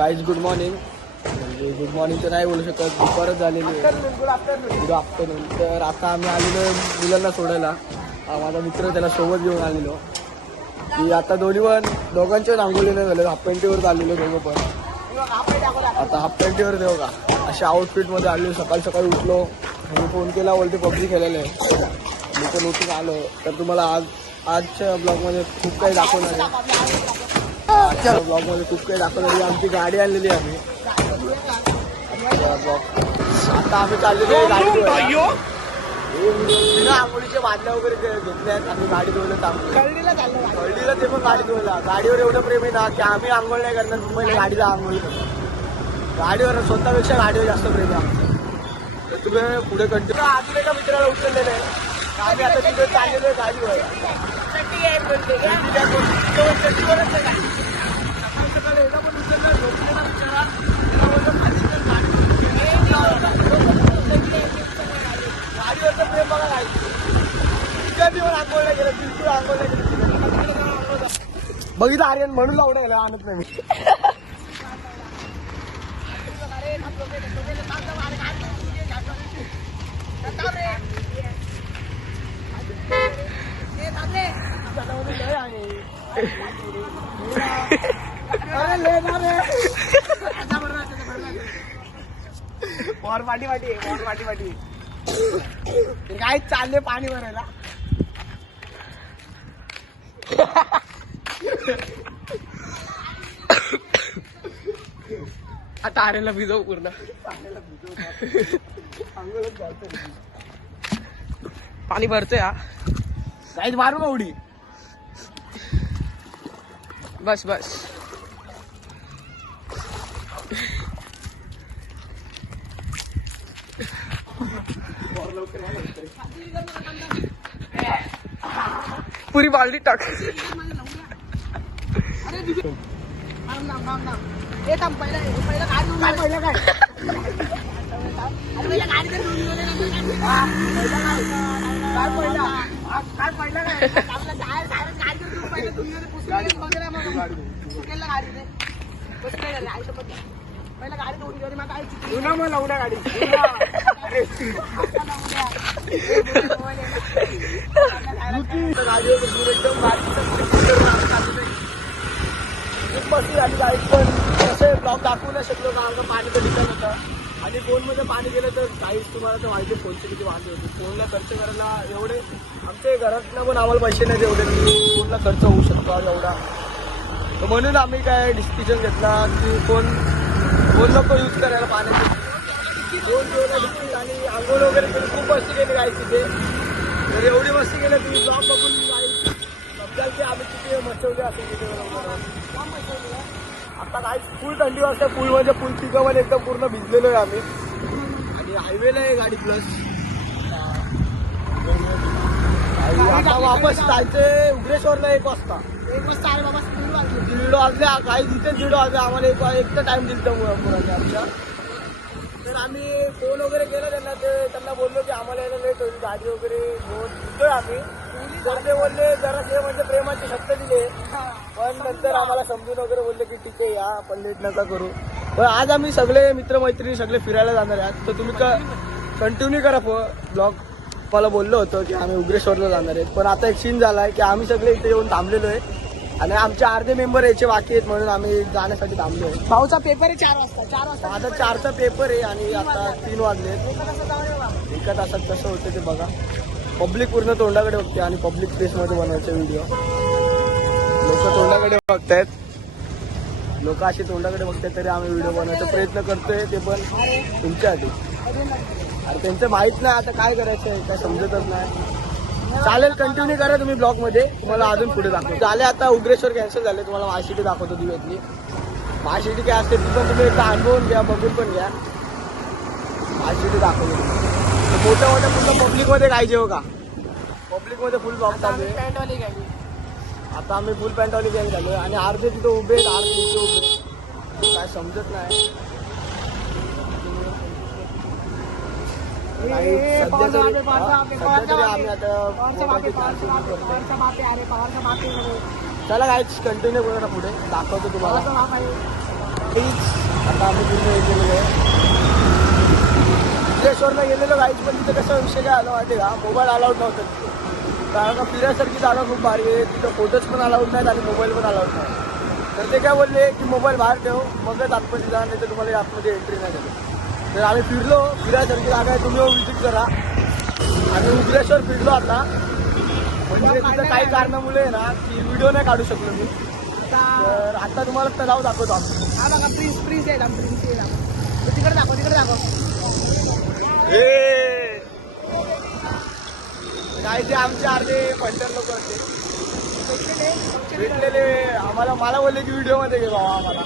Guys good morning. म्हणजे good morning तर नाही बोलू शकत, दुपारच झालेली आहे. Good afternoon. तर आता आम्ही आलेलो मुलांना सोडायला. माझा मित्र त्याला सोबत घेऊन आलेलो की आता दोघांच्या आंघोळी नाही झालं. हाफ पॅन्टीवर आलेलो दोघं पण. आता हाफ पॅन्टीवर देऊ का अशा आउटफिटमध्ये आलेलो. सकाळी सकाळी उठलो आणि फोन केला, बोलते पबजी खेळायला आहे. मी पण उठून आलो. तर तुम्हाला आजच्या ब्लॉगमध्ये खूप काही दाखवणार आहे. आजच्या ब्लॉगमध्ये खूप काही दाखवणार आहे. आमची गाडी आणलेली आहे आम्ही. आता आम्ही चाललेलो आहे गाडी. आंघोळीच्या बादल्या वगैरे घेतल्या आहेत. आम्ही गाडी धुवलं. कळडीला ते पण गाडी धुवला. गाडीवर एवढं प्रेम आहे ना की आम्ही आंघोळ नाही करणार, पहिले गाडीला आंघोळी करतो. गाडीवर स्वतःपेक्षा गाडीवर जास्त प्रेम आहे आमचं. तर तुम्ही पुढे कंटिन्यू. अजून एका मित्राला उचललेलं आहे. आम्ही आता तिथे चाललेलो आहे गाडीवर. सकाळी एकदा पण उचललं झोपलेला बिचारा. गाडीवरचं प्रेम बघा. गाडी आंघोळ नाही गेलं, बिलकुल आंघोळ नाही गेलं. बघितलं आर्यन म्हणून लावडं गेलं. आणत नाही मी. पाठी काय चालले पाणी भरायला. आता आरेला भिजव पूर्ण. पाणी भरतोय हा. काहीच मारू का उडी. बस पुरी बाल्टी टाक. पण तसे ब्लॉग दाखवू नाही शकलो का पाणी तर ठिकाण होतं. आणि फोनमध्ये पाणी गेलं तर काहीच तुम्हाला तर माहिती फोनचे किती वाढले होते. फोनला खर्च करायला एवढे आमच्या घरातनं पण आम्हाला पैसे नाही एवढे फोनला खर्च होऊ शकतो एवढा. तर म्हणून आम्ही काय डिसिजन घेतला की फोन नको यूज करायला पाण्याचे. फोन आणि आंघोळ वगैरे केली. खूप मस्ती केली काय तिथे. तर एवढी मस्ती केली तुम्ही ब्लॉग बघून समजाल की आम्ही किती मचवले असेल तिथे. आता काय फुल थंडी वाजता. फुल पिकामध्ये एकदम पूर्ण भिजलेलो आहे आम्ही. आणि हायवेला आहे गाडी प्लस. आता वापस जायचंय उग्रेश्वरला 1 वाजता. 1 वाजता अरे बाबा 1:30 वाजले. काही तिथे 1:30 वाजले. आम्हाला एक तर टाइम दिलता मुलांच्या आमच्या. तर आम्ही फोन वगैरे केला त्यांना बोललो की आम्हाला यायला लेट होईल. गाडी वगैरे घेतोय आम्ही. तर ते बोलले जरा ते म्हणजे प्रेमाचे शब्द दिले. पण नंतर आम्हाला समजून वगैरे बोलले की ठीक आहे या पण लेट नका करू. पण आज आम्ही सगळे मित्रमैत्रिणी सगळे फिरायला जाणार आहात. तर तुम्ही कंटिन्यू करा ब्लॉग. मला बोललो होतं की आम्ही उग्रेश्वरला जाणार आहेत. पण आता एक सीन झाला आहे की आम्ही सगळे इथे येऊन थांबलेलो आहे. आणि आमचे अर्धे मेंबर यायचे बाकी आहेत म्हणून आम्ही जाण्यासाठी थांबलो आहे. भाऊचा पेपर आहे 4 वाजता. माझा 4चा पेपर आहे आणि आता 3 वाजले. एका तासात कसं होतं ते बघा. पब्लिक पूर्ण तोंडाकडे बघते आणि पब्लिक प्लेसमध्ये बनवायचे व्हिडिओ. लोक तोंडाकडे बघतायत. लोक असे तोंडाकडे बघतात तरी आम्ही व्हिडिओ बनवायचा प्रयत्न करतोय. ते पण तुमच्यासाठी. अरे त्यांचं माहित नाही आता काय करायचं आहे काय समजतच नाही. चालेल कंटिन्यू करा तुम्ही ब्लॉगमध्ये. तुम्हाला अजून पुढे दाखवतो. झाले आता उग्रेश्वर कॅन्सल झाले. तुम्हाला माहिती दाखवतो दिव्यातली. माहिती काय असते ती पण तुम्ही एकदा अनुभवून घ्या, बघून पण घ्या. माहिती दाखवतो. मोठ्या पूर्ण पब्लिकमध्ये गायचे हो का. पब्लिकमध्ये फुल ब्लॉग चालू आहे. आता आम्ही फुल पॅन्टवाली गँग झालो आणि अर्धे तिथे उभे आहेत, अर्धे तिथे उभे. काय समजत नाही. सध्या तरी आम्ही आता चला काय कंटिन्यू करू ना पुढे दाखवतो तुम्हाला. आता आम्ही पूर्ण गेलेलो आहे विश्वेश्वरला गेलेलो गाईच. पण तिथे कसा विषय काय आला माहिती का, मोबाईल अलाउड नव्हतं तिथे. कारण का फिरायसारखी जागा खूप भारी आहे, तिथं फोटोज पण अलाउड नाहीत आणि मोबाईल पण अलाउड नाही. तर ते काय बोलले की मोबाईल बाहेर ठेव मगच आतमध्ये जा, नाही तर तुम्हाला आतमध्ये एंट्री नाही देत. तर आम्ही फिरायसारखी जागा आहे, तुम्ही विजिट करा. आम्ही उगरेश्वर फिरलो आता. म्हणजे तिथं काही कारणामुळे ना की व्हिडिओ नाही काढू शकलो मी. तर आता तुम्हाला तलाव दाखवतो आम्ही. हा बघा प्रिन्स प्रिन्स आहे तिकडे दाखव काय ते आमचे अर्धे पंचर लोक होते भेटलेले आम्हाला. मला बोलले की व्हिडिओ मध्ये घे बाबा आम्हाला.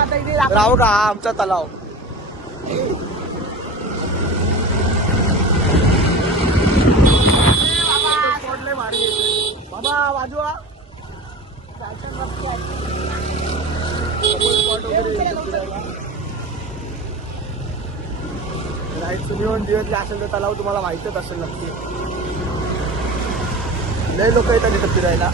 आता इथे राहू का हा आमचा तलाव. बाबा बाजूला तुम्ही येऊन दिवसले असेल तर तलाव तुम्हाला माहितच असेल नक्की. लय लोक येतात तिथं फिरायला.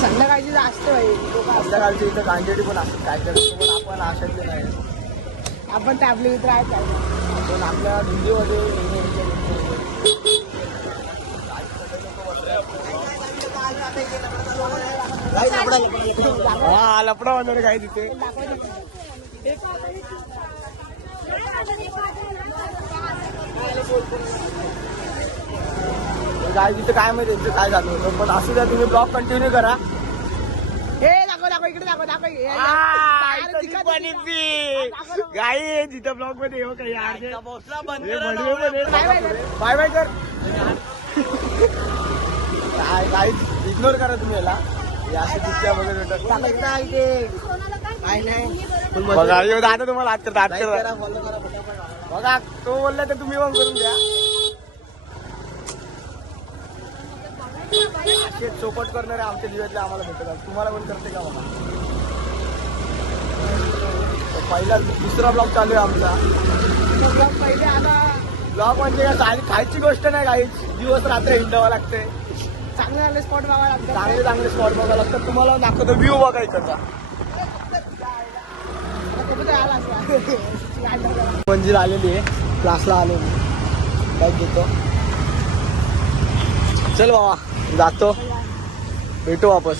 संध्याकाळची जास्त संध्याकाळची इथं गांजेडी पण असतात. काय काय पण आपण आशातले नाही. आपण ते आपले मित्र आहेत पण आपल्या हिंदीमध्ये हा लपडा वगैरे काय तिथे. काय तिथं काय माहिती त्यांचं काय झालं होतं. पण असू द्या, तुम्ही ब्लॉग कंटिन्यू करा. हे दाखव इकडे दाखव गाई जिथं ब्लॉग मध्ये येऊ काही बाय बाय कर. काय इग्नोर करा तुम्ही याला. असे पिक्चर वगैरे बघा येऊ दादा तुम्हाला हात करता बघा. तो बोलला तर तुम्ही पण करून द्या. असे चौपट करणारे आमच्या जीवातले आम्हाला भेटतात. तुम्हाला पण करते का बघा. पहिला दुसरा ब्लॉग चालू आहे आमचा. ब्लॉग म्हणजे खायची गोष्ट नाही. काहीच दिवस रात्र हिंडावं लागते. चांगले स्पॉट बघायला लागतात. चांगले स्पॉट बघायला लागतात. तुम्हाला दाखवतो व्ह्यू बघा इकडचा. मंजिल आलेली आहे. क्लासला आलो मी. काय घेतो चल बाबा जातो. भेटू वापस.